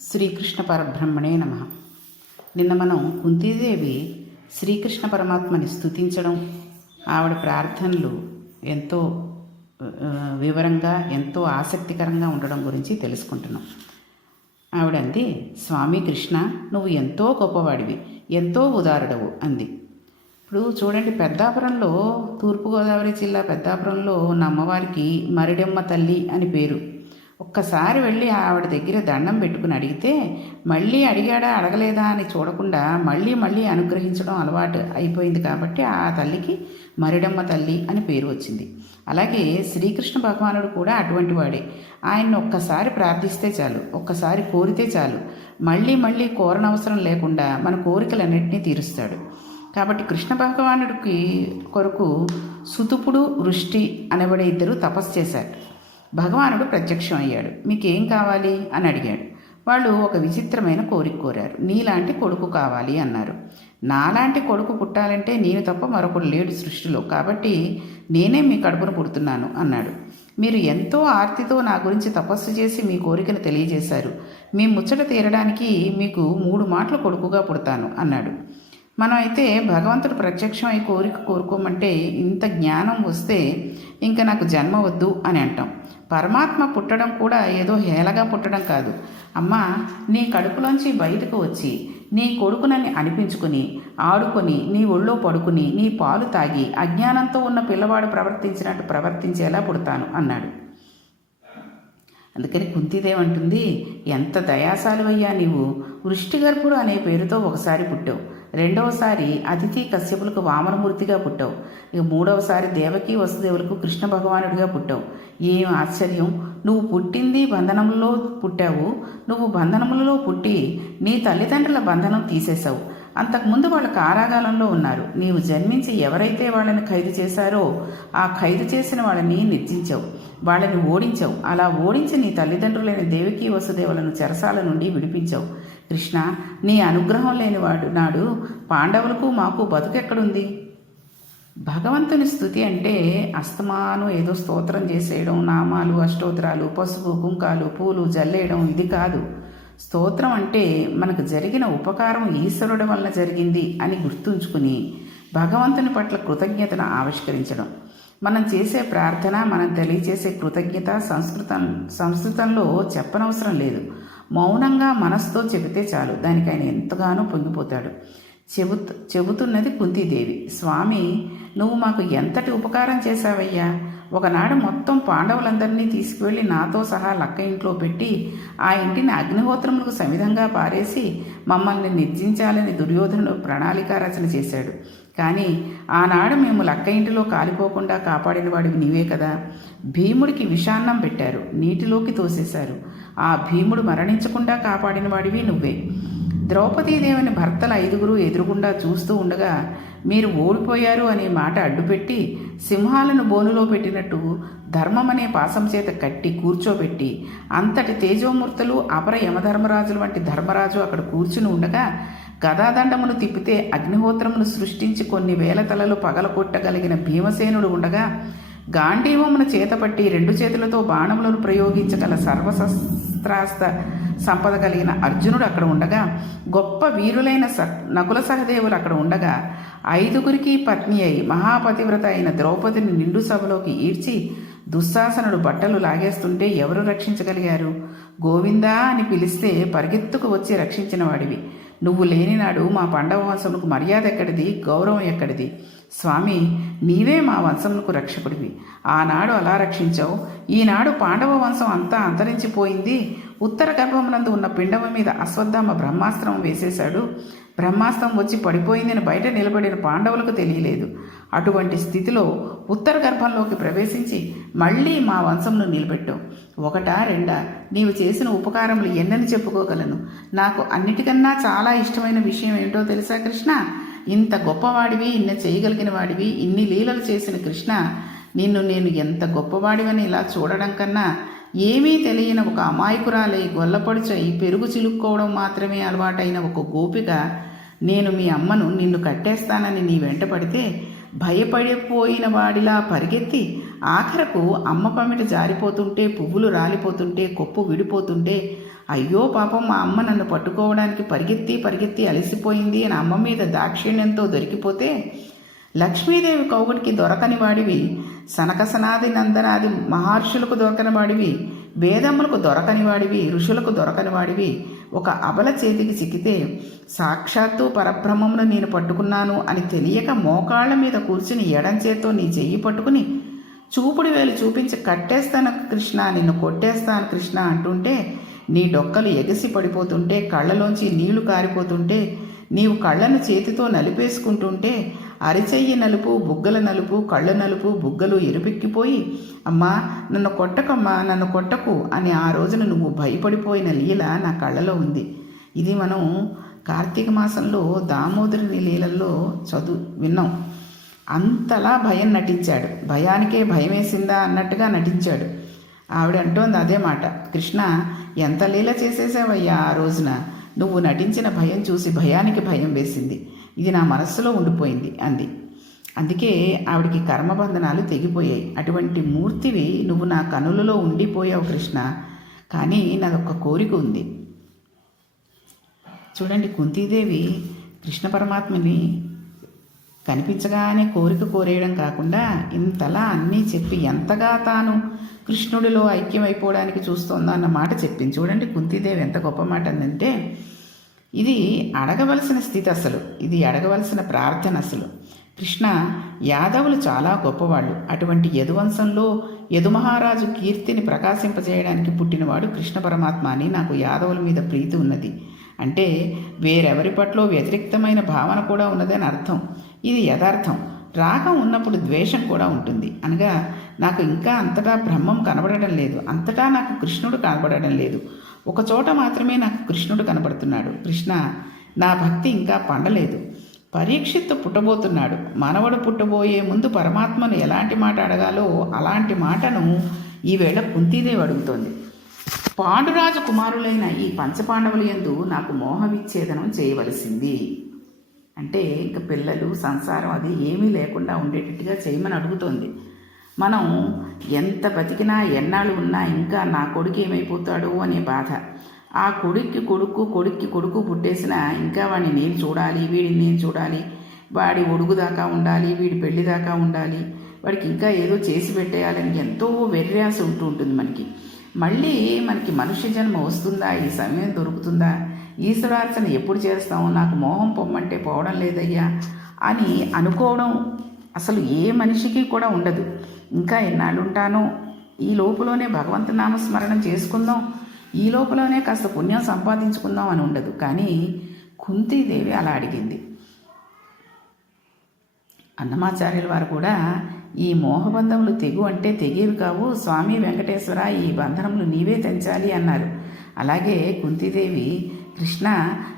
శ్రీకృష్ణ పరబ్రహ్మణే నమ. నిన్న మనం కుంతీదేవి శ్రీకృష్ణ పరమాత్మని స్తుతించడం ఆవిడ ప్రార్థనలు ఎంతో వివరంగా ఎంతో ఆసక్తికరంగా ఉండడం గురించి తెలుసుకుంటున్నాం. ఆవిడ అంది స్వామి కృష్ణ నువ్వు ఎంతో గొప్పవాడివి ఎంతో ఉదారుడవు అంది. ఇప్పుడు చూడండి పెద్దాపురంలో తూర్పుగోదావరి జిల్లా పెద్దాపురంలో ఉన్న అమ్మవారికి మరిడెమ్మ తల్లి అని పేరు. ఒక్కసారి వెళ్ళి ఆవిడ దగ్గర దండం పెట్టుకుని అడిగితే మళ్ళీ అడిగాడా అడగలేదా అని చూడకుండా మళ్ళీ మళ్ళీ అనుగ్రహించడం అలవాటు అయిపోయింది కాబట్టి ఆ తల్లికి మరిడమ్మ తల్లి అని పేరు వచ్చింది. అలాగే శ్రీకృష్ణ భగవానుడు కూడా అటువంటి వాడే. ఆయన్ని ఒక్కసారి ప్రార్థిస్తే చాలు ఒక్కసారి కోరితే చాలు మళ్ళీ మళ్ళీ కోరనవసరం లేకుండా మన కోరికలన్నింటినీ తీరుస్తాడు. కాబట్టి కృష్ణ భగవానుడికి కొరకు సుతుపుడు వృష్టి అనబడే ఇద్దరు తపస్సు చేశారు. భగవానుడు ప్రత్యక్షం అయ్యాడు మీకేం కావాలి? అని అడిగాడు. వాళ్ళు ఒక విచిత్రమైన కోరిక కోరారు. నీలాంటి కొడుకు కావాలి అన్నారు. నాలాంటి కొడుకు పుట్టాలంటే నేను తప్ప మరొకడు లేడు సృష్టిలో. కాబట్టి నేనే మీ కడుపును పుడుతున్నాను అన్నాడు. మీరు ఎంతో ఆర్తితో నా గురించి తపస్సు చేసి మీ కోరికను తెలియజేశారు. మీ ముచ్చట తీరడానికి మీకు మూడు మాటలు కొడుకుగా పుడతాను అన్నాడు. మనం అయితే భగవంతుడు ప్రత్యక్షం అయి కోరిక కోరుకోమంటే ఇంత జ్ఞానం వస్తే ఇంకా నాకు జన్మ వద్దు అని అంటాం. పరమాత్మ పుట్టడం కూడా ఏదో హేళగా పుట్టడం కాదు. అమ్మా నీ కడుపులోంచి బయటకు వచ్చి నీ కొడుకునని అనిపించుకుని ఆడుకొని నీ ఒళ్ళో పడుకుని నీ పాలు తాగి అజ్ఞానంతో ఉన్న పిల్లవాడు ప్రవర్తించినట్టు ప్రవర్తించేలా పుడతాను అన్నాడు. అందుకని కుంతిదేవంటుంది ఎంత దయాశాలువయ్యా నీవు. వృష్టిగర్భుడు అనే పేరుతో ఒకసారి పుట్టావు. రెండవసారి అతిథి కశ్యపులకు వామనమూర్తిగా పుట్టావు. ఇక మూడవసారి దేవకి వసుదేవులకు కృష్ణ భగవానుడిగా పుట్టావు. ఏం ఆశ్చర్యం? నువ్వు పుట్టింది బంధనంలో పుట్టావు. నువ్వు బంధనములలో పుట్టి నీ తల్లిదండ్రుల బంధనం తీసేశావు. అంతకుముందు వాళ్ళ కారాగారంలో ఉన్నారు. నీవు జన్మించి ఎవరైతే వాళ్ళని ఖైదు చేశారో ఆ ఖైదు చేసిన వాళ్ళని నిర్జించావు. వాళ్ళని ఓడించావు. అలా ఓడించి నీ తల్లిదండ్రులైన దేవికి వసుదేవులను చెరసాల నుండి విడిపించావు. కృష్ణ నీ అనుగ్రహం లేనివాడు నాడు పాండవులకు మాకు బతుకెక్కడుంది భగవంతుని స్థుతి అంటే అస్తమానం ఏదో స్తోత్రం చేసేయడం నామాలు అష్టోత్తరాలు పసుపు కుంకాలు పూలు జల్లేయడం ఇది కాదు. స్తోత్రం అంటే మనకు జరిగిన ఉపకారం ఈశ్వరుడి వల్ల జరిగింది అని గుర్తుంచుకుని భగవంతుని పట్ల కృతజ్ఞతను ఆవిష్కరించడం. మనం చేసే ప్రార్థన మనం తెలియచేసే కృతజ్ఞత సంస్కృతం సంస్కృతంలో చెప్పనవసరం లేదు. మౌనంగా మనసుతో చెబితే చాలు. దానికి ఆయన ఎంతగానో పొంగిపోతాడు. చెబుతు చెబుతున్నది కుంతీదేవి. స్వామి నువ్వు మాకు ఎంతటి ఉపకారం చేశావయ్యా? ఒకనాడు మొత్తం పాండవులందరినీ తీసుకువెళ్ళి నాతో సహా లక్క ఇంట్లో పెట్టి ఆ ఇంటిని అగ్నిహోత్రములకు సమిధంగా పారేసి మమ్మల్ని నిర్జించాలని దుర్యోధనుడు ప్రణాళిక రచన చేశాడు. కానీ ఆనాడు మేము లక్క ఇంటిలో కాలిపోకుండా కాపాడిన వాడివి నీవే కదా? భీముడికి విషాన్నం పెట్టారు. నీటిలోకి తోసేశారు. ఆ భీముడు మరణించకుండా కాపాడిన వాడివి నువ్వే. ద్రౌపదీదేవిని భర్తల ఐదుగురు ఎదురుగుండా చూస్తూ ఉండగా మీరు ఓడిపోయారు అనే మాట అడ్డుపెట్టి సింహాలను బోనులో పెట్టినట్టు ధర్మం అనే పాసం చేత కట్టి కూర్చోబెట్టి అంతటి తేజోమూర్తులు అపర యమధర్మరాజులు వంటి ధర్మరాజు అక్కడ కూర్చుని ఉండగా గదాదండమును తిప్పితే అగ్నిహోత్రమును సృష్టించి కొన్ని వేల తలలు పగలకొట్టగలిగిన భీమసేనుడు ఉండగా గాంధీవమును చేతపట్టి రెండు చేతులతో బాణములను ప్రయోగించగల సర్వశస్త్రాస్త్ర సంపద కలిగిన అర్జునుడు అక్కడ ఉండగా గొప్ప వీరులైన స నకుల సహదేవులు అక్కడ ఉండగా ఐదుగురికి పత్ని అయి మహాపతివ్రత అయిన ద్రౌపదిని నిండు సభలోకి ఈడ్చి దుశ్శాసనుడు బట్టలు లాగేస్తుంటే ఎవరు రక్షించగలిగారు? గోవిందా అని పిలిస్తే పరిగెత్తుకు వచ్చి రక్షించిన వాడివి నువ్వు లేనినాడు మా పాండవ వంశమునకు మర్యాద ఎక్కడిది? గౌరవం ఎక్కడిది? స్వామి నీవే మా వంశములకు రక్షకుడివి. ఆనాడు అలా రక్షించావు. ఈనాడు పాండవ వంశం అంతా అంతరించిపోయింది. ఉత్తర గర్భమునందు ఉన్న పిండమ మీద అశ్వత్థామ బ్రహ్మాస్త్రం వేసేశాడు. బ్రహ్మాస్త్రం వచ్చి పడిపోయిందని బయట నిలబడిన పాండవులకు తెలియలేదు. అటువంటి స్థితిలో ఉత్తర గర్భంలోకి ప్రవేశించి మళ్ళీ మా వంశంను నిలబెట్టావు ఒకటా రెండా నీవు చేసిన ఉపకారములు ఎన్నని చెప్పుకోగలను? నాకు అన్నిటికన్నా చాలా ఇష్టమైన విషయం ఏంటో తెలుసా కృష్ణ? ఇంత గొప్పవాడివి ఇన్ని చేయగలిగిన వాడివి ఇన్ని లీలలు చేసిన కృష్ణ నిన్ను నేను ఎంత గొప్పవాడివని ఇలా చూడడం కన్నా ఏమీ తెలియని ఒక అమాయకురాలై గొల్లపడుచై పెరుగు చిలుక్కోవడం మాత్రమే అలవాటైన ఒక గోపిక నేను మీ అమ్మను నిన్ను కట్టేస్తానని నీ వెంట పడితే భయపడిపోయిన వాడిలా పరిగెత్తి ఆఖరకు అమ్మ పమిట జారిపోతుంటే పువ్వులు రాలిపోతుంటే కొప్పు విడిపోతుంటే అయ్యో పాపం మా అమ్మ నన్ను పట్టుకోవడానికి పరిగెత్తి పరిగెత్తి అలసిపోయింది అని అమ్మ మీద దాక్షిణ్యంతో దొరికిపోతే లక్ష్మీదేవి కౌగుడికి దొరకని వాడివి. సనకసనాది నందనాది మహర్షులకు దొరకని వాడివి. వేదములకు దొరకని వాడివి. ఋషులకు దొరకని వాడివి. ఒక అబల చేతికి చిక్కితే సాక్షాత్తు పరబ్రహ్మమును నేను పట్టుకున్నాను అని తెలియక మోకాళ్ళ మీద కూర్చుని ఎడంచేతో నీ చెయ్యి పట్టుకుని చూపుడు వేలు చూపించి కట్టేస్తాను కృష్ణ నిన్ను కొట్టేస్తాను కృష్ణ అంటుంటే నీ డొక్కలు ఎగసి పడిపోతుంటే కళ్ళలోంచి నీళ్ళు కారిపోతుంటే నీవు కళ్ళను చేతితో నలిపేసుకుంటుంటే అరిచెయ్యి నలుపు బుగ్గల నలుపు కళ్ళ నలుపు బుగ్గలు ఎరుపెక్కిపోయి అమ్మా నన్ను కొట్టకమ్మా నన్ను కొట్టకు అని ఆ రోజున నువ్వు భయపడిపోయిన లీల నా కళ్ళలో ఉంది. ఇది మనం కార్తీక మాసంలో దామోదరుని లీలల్లో చదువు విన్నాం. అంతలా భయం నటించాడు. భయానికే భయం వేసిందా అన్నట్టుగా నటించాడు. ఆవిడ అంటోంది అదే మాట. కృష్ణ ఎంత లీల చేసేసావయ్యా ఆ రోజున? నువ్వు నటించిన భయం చూసి భయానికి భయం వేసింది. ఇది నా మనస్సులో ఉండిపోయింది అంది. అందుకే ఆవిడికి కర్మబంధనాలు తెగిపోయాయి. అటువంటి మూర్తివి నువ్వు నా కనులలో ఉండిపోయావు కృష్ణ. కానీ నాదొక కోరిక ఉంది. చూడండి కుంతీదేవి కృష్ణ పరమాత్మని కనిపించగానే కోరిక కోరేయడం కాకుండా ఇంతలా అన్నీ చెప్పి ఎంతగా తాను కృష్ణుడిలో ఐక్యమైపోవడానికి చూస్తోందో అన్న మాట చెప్పింది. చూడండి కుంతీదేవి ఎంత గొప్ప మాట అందంటే ఇది అడగవలసిన స్థితి అసలు. ఇది అడగవలసిన ప్రార్థన అసలు. కృష్ణ యాదవులు చాలా గొప్పవాళ్ళు. అటువంటి యదువంశంలో యదుమహారాజు కీర్తిని ప్రకాశింపజేయడానికి పుట్టినవాడు కృష్ణ పరమాత్మ అని నాకు యాదవుల మీద ప్రీతి ఉన్నది. అంటే వేరెవరి పట్ల వ్యతిరిక్తమైన భావన కూడా ఉన్నదని అర్థం. ఇది యథార్థం. రాగం ఉన్నప్పుడు ద్వేషం కూడా ఉంటుంది. అనగా నాకు ఇంకా అంతటా బ్రహ్మం కనబడడం లేదు. అంతటా నాకు కృష్ణుడు కనబడడం లేదు. ఒక చోట మాత్రమే నాకు కృష్ణుడు కనబడుతున్నాడు. కృష్ణ నా భక్తి ఇంకా పండలేదు. పరీక్షిత్తు పుట్టబోతున్నాడు. మనవడు పుట్టబోయే ముందు పరమాత్మను ఎలాంటి మాట అడగాలో అలాంటి మాటను ఈవేళ కుంతీదేవి అడుగుతోంది. పాండురాజు కుమారులైన ఈ పంచపాండవుల యందు నాకు మోహ విచ్ఛేదనం చేయవలసింది. అంటే ఇంకా పిల్లలు సంసారం అది ఏమీ లేకుండా ఉండేటట్టుగా చేయమని అడుగుతోంది. మనం ఎంత బతికినా ఎన్నాళ్ళు ఉన్నా ఇంకా నా కొడుకు ఏమైపోతాడు అనే బాధ. ఆ కొడుక్కి కొడుకు కొడుక్కి కొడుకు పుట్టేసిన ఇంకా వాడిని నేను చూడాలి వీడిని నేను చూడాలి వాడి ఒడుగు దాకా ఉండాలి వీడి పెళ్ళి దాకా ఉండాలి వాడికి ఇంకా ఏదో చేసి పెట్టేయాలని ఎంతో వెర్రాస ఉంటూ ఉంటుంది మనకి. మళ్ళీ మనకి మనుష్య జన్మ వస్తుందా? ఈ సమయం దొరుకుతుందా? ఈశ్వరార్చన ఎప్పుడు చేస్తాం నాకు మోహం పొమ్మంటే పోవడం లేదయ్యా అని అనుకోవడం అసలు ఏ మనిషికి కూడా ఉండదు. ఇంకా ఎన్నాళ్ళు ఉంటానో ఈ లోపులోనే భగవంతు నామస్మరణం చేసుకుందాం. ఈ లోపలోనే కాస్త పుణ్యం సంపాదించుకుందాం అని ఉండదు. కానీ కుంతీదేవి అలా అడిగింది. అన్నమాచార్యుల వారు కూడా ఈ మోహబంధములు తెగు అంటే తెగేవి కావు. స్వామి వెంకటేశ్వర ఈ బంధనములు నీవే తెంచాలి అన్నారు. అలాగే కుంతీదేవి కృష్ణ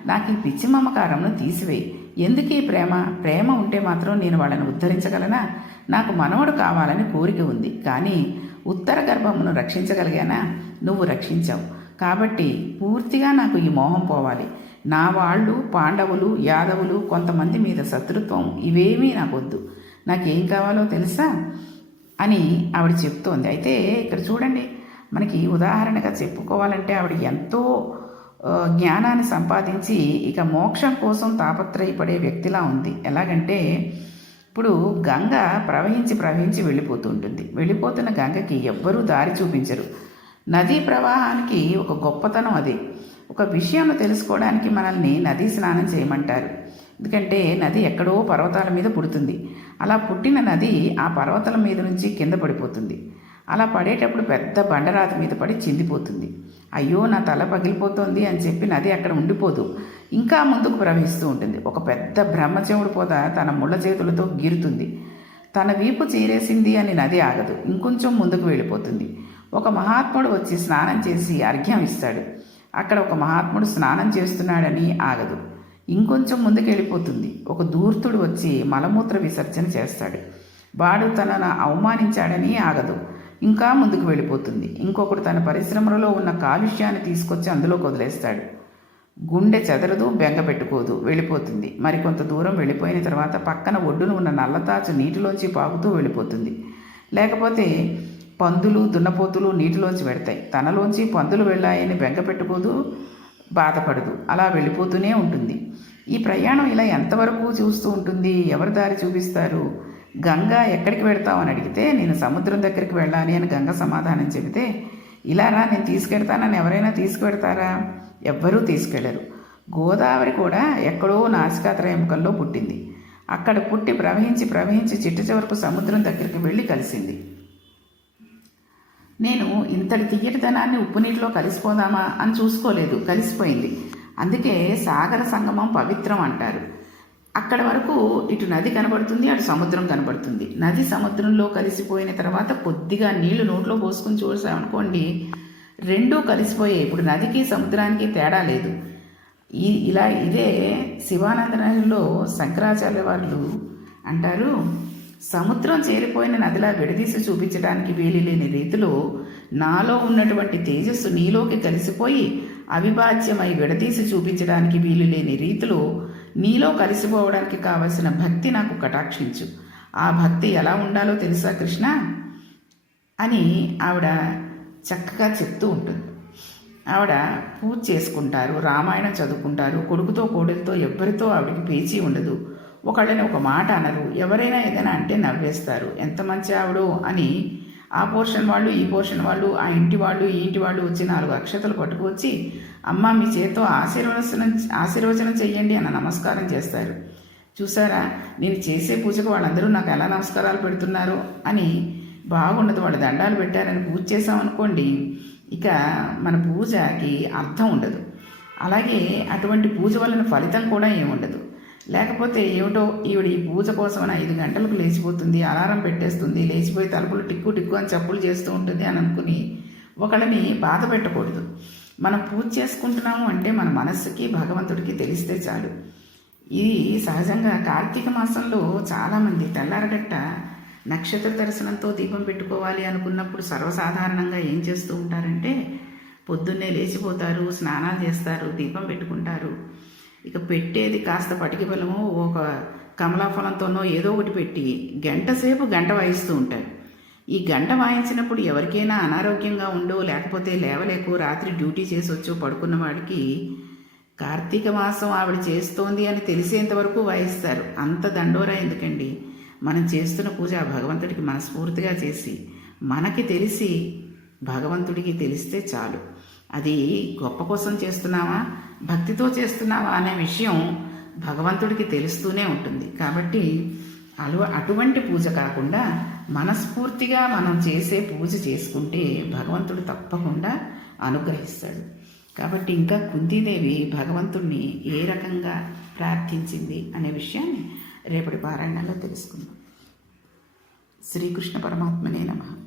నాకు ఈ పిచ్చి మమకారంను తీసివేయి ఎందుకు ఈ ప్రేమ? ప్రేమ ఉంటే మాత్రం నేను వాళ్ళని ఉద్ధరించగలనా? నాకు మనవడు కావాలని కోరిక ఉంది. కానీ ఉత్తర గర్భమును రక్షించగలిగానా? నువ్వు రక్షించావు. కాబట్టి పూర్తిగా నాకు ఈ మోహం పోవాలి. నా వాళ్ళు పాండవులు యాదవులు కొంతమంది మీద శత్రుత్వం ఇవేమీ నాకొద్దు. నాకేం కావాలో తెలుసా? అని ఆవిడ చెప్తోంది. అయితే ఇక్కడ చూడండి మనకి ఉదాహరణగా చెప్పుకోవాలంటే ఆవిడ ఎంతో జ్ఞానాన్ని సంపాదించి ఇక మోక్షం కోసం తాపత్రయపడే వ్యక్తిలా ఉంది. ఎలాగంటే ఇప్పుడు గంగ ప్రవహించి ప్రవహించి వెళ్ళిపోతూ ఉంటుంది. వెళ్ళిపోతున్న గంగకి ఎవ్వరూ దారి చూపించరు. నదీ ప్రవాహానికి ఒక గొప్పతనం అది. ఒక విషయం తెలుసుకోవడానికి మనల్ని నదీ స్నానం చేయమంటారు. ఎందుకంటే నది ఎక్కడో పర్వతాల మీద పుడుతుంది. అలా పుట్టిన నది ఆ పర్వతాల మీద నుంచి కింద పడిపోతుంది. అలా పడేటప్పుడు పెద్ద బండరాతి మీద పడి చిందిపోతుంది. అయ్యో నా తల పగిలిపోతోంది అని చెప్పి నది అక్కడ ఉండిపోదు. ఇంకా ముందుకు ప్రవహిస్తూ ఉంటుంది. ఒక పెద్ద బ్రహ్మచెవుడు పోత తన ముళ్ళ చేతులతో గీరుతుంది. తన వీపు చీరేసింది అని నది ఆగదు. ఇంకొంచెం ముందుకు వెళ్ళిపోతుంది. ఒక మహాత్ముడు వచ్చి స్నానం చేసి అర్ఘ్యం ఇస్తాడు. అక్కడ ఒక మహాత్ముడు స్నానం చేస్తున్నాడని ఆగదు. ఇంకొంచెం ముందుకు వెళ్ళిపోతుంది. ఒక దూర్తుడు వచ్చి మలమూత్ర విసర్జన చేస్తాడు. వాడు తనను అవమానించాడని ఆగదు. ఇంకా ముందుకు వెళ్ళిపోతుంది. ఇంకొకడు తన పరిశ్రమలో ఉన్న కాలుష్యాన్ని తీసుకొచ్చి అందులో వదిలేస్తాడు. గుండె చెదరదు బెంగ పెట్టుకోదు. వెళ్ళిపోతుంది. మరికొంత దూరం వెళ్ళిపోయిన తర్వాత పక్కన ఒడ్డున ఉన్న నల్లతాచు నీటిలోంచి పాకుతూ వెళ్ళిపోతుంది. లేకపోతే పందులు దున్నపోతులు నీటిలోంచి పెడతాయి తనలోంచి పందులు వెళ్ళాయని బెంగ పెట్టుకోదు బాధపడదు. అలా వెళ్ళిపోతూనే ఉంటుంది. ఈ ప్రయాణం ఇలా ఎంతవరకు చూస్తూ ఉంటుంది? ఎవరి దారి చూపిస్తారు? గంగ ఎక్కడికి వెళ్తావు అని అడిగితే నేను సముద్రం దగ్గరికి వెళ్ళాలి అని గంగ సమాధానం చెబితే ఇలా రా నేను తీసుకెళ్తానని ఎవరైనా తీసుకువెడతారా? ఎవ్వరూ తీసుకెళ్ళరు. గోదావరి కూడా ఎక్కడో నాసికాత్రయముఖంలో పుట్టింది. అక్కడ పుట్టి ప్రవహించి ప్రవహించి చిట్ట చివరకు సముద్రం దగ్గరికి వెళ్ళి కలిసింది. నేను ఇంతటి తీయటిదనాన్ని ఉప్పు నీటిలో కలిసిపోదామా అని చూసుకోలేదు. కలిసిపోయింది. అందుకే సాగర సంగమం పవిత్రం అంటారు. అక్కడ వరకు ఇటు నది కనబడుతుంది అటు సముద్రం కనబడుతుంది. నది సముద్రంలో కలిసిపోయిన తర్వాత కొద్దిగా నీళ్ళు నోట్లో పోసుకుని చూసామనుకోండి రెండూ కలిసిపోయాయి ఇప్పుడు నదికి సముద్రానికి తేడా లేదు. ఈ ఇలా ఇదే శివానంద శివానందనంలో శంకరాచార్య వాళ్ళు అంటారు సముద్రం చేరిపోయిన నదిలా విడదీసి చూపించడానికి వీలు లేని రీతిలో నాలో ఉన్నటువంటి తేజస్సు నీలోకి కలిసిపోయి అవిభాజ్యమై విడదీసి చూపించడానికి వీలు లేని రీతిలో నీలో కలిసిపోవడానికి కావలసిన భక్తి నాకు కటాక్షించు. ఆ భక్తి ఎలా ఉండాలో తెలుసా కృష్ణ? అని ఆవిడ చక్కగా చెప్తూ ఉంటుంది. ఆవిడ పూజ చేసుకుంటారు రామాయణం చదువుకుంటారు కొడుకుతో కోడలితో ఎవ్వరితో ఆవిడకి పేచీ ఉండదు. ఒకళ్ళని ఒక మాట అనరు ఎవరైనా ఏదైనా అంటే నవ్వేస్తారు. ఎంత మంచి ఆవిడో అని ఆ పోర్షన్ వాళ్ళు ఈ పోర్షన్ వాళ్ళు ఆ ఇంటి వాళ్ళు ఈ ఇంటి వాళ్ళు వచ్చి నాలుగు అక్షతలు పట్టుకొచ్చి అమ్మ మీ చేత్తో ఆశీర్వచనం ఆశీర్వచనం చెయ్యండి అన్న నమస్కారం చేస్తారు. చూసారా? నేను చేసే పూజకు వాళ్ళందరూ నాకు ఎలా నమస్కారాలు పెడుతున్నారు అని బాగుండదు. వాళ్ళు దండాలు పెట్టారని పూజ చేసామనుకోండి ఇక మన పూజకి అర్థం ఉండదు. అలాగే అటువంటి పూజ వలన ఫలితం కూడా ఏముండదు. లేకపోతే ఏమిటో ఈవిడ ఈ పూజ కోసం ఐదు గంటలకు లేచిపోతుంది అలారం పెట్టేస్తుంది లేచిపోయి తలుపులు టిక్కు టిక్కు అని చప్పులు చేస్తూ ఉంటుంది అని అనుకుని ఒకళ్ళని బాధ పెట్టకూడదు. మనం పూజ చేసుకుంటున్నాము అంటే మన మనస్సుకి భగవంతుడికి తెలిస్తే చాలు. ఇది సహజంగా కార్తీక మాసంలో చాలామంది తెల్లారగట్ట నక్షత్ర దర్శనంతో దీపం పెట్టుకోవాలి అనుకున్నప్పుడు సర్వసాధారణంగా ఏం చేస్తూ ఉంటారంటే పొద్దున్నే లేచిపోతారు స్నానాలు చేస్తారు దీపం పెట్టుకుంటారు. ఇక పెట్టేది కాస్త పటికి బలమో ఒక కమలాఫలంతోనో ఏదో ఒకటి పెట్టి గంట సేపు గంట వాయిస్తూ ఉంటారు. ఈ గంట వాయించినప్పుడు ఎవరికైనా అనారోగ్యంగా ఉండో లేకపోతే లేవలేకో రాత్రి డ్యూటీ చేసి వచ్చో పడుకున్న వాడికి కార్తీక మాసం ఆవిడ చేస్తోంది అని తెలిసేంతవరకు వాయిస్తారు. అంత దండోరా ఎందుకండి? మనం చేస్తున్న పూజ భగవంతుడికి మనస్ఫూర్తిగా చేసి మనకి తెలిసి భగవంతుడికి తెలిస్తే చాలు. అది గొప్ప కోసం చేస్తున్నావా? భక్తితో చేస్తున్నావా అనే విషయం భగవంతుడికి తెలుస్తూనే ఉంటుంది. కాబట్టి అలు అటువంటి పూజ కాకుండా మనస్ఫూర్తిగా మనం చేసే పూజ చేసుకుంటే భగవంతుడు తప్పకుండా అనుగ్రహిస్తాడు. కాబట్టి ఇంకా కుంతీదేవి భగవంతుణ్ణి ఏ రకంగా ప్రార్థించింది అనే విషయాన్ని రేపటి పారాయణంలో తెలుసుకుందాం. శ్రీకృష్ణ పరమాత్మనే నమ.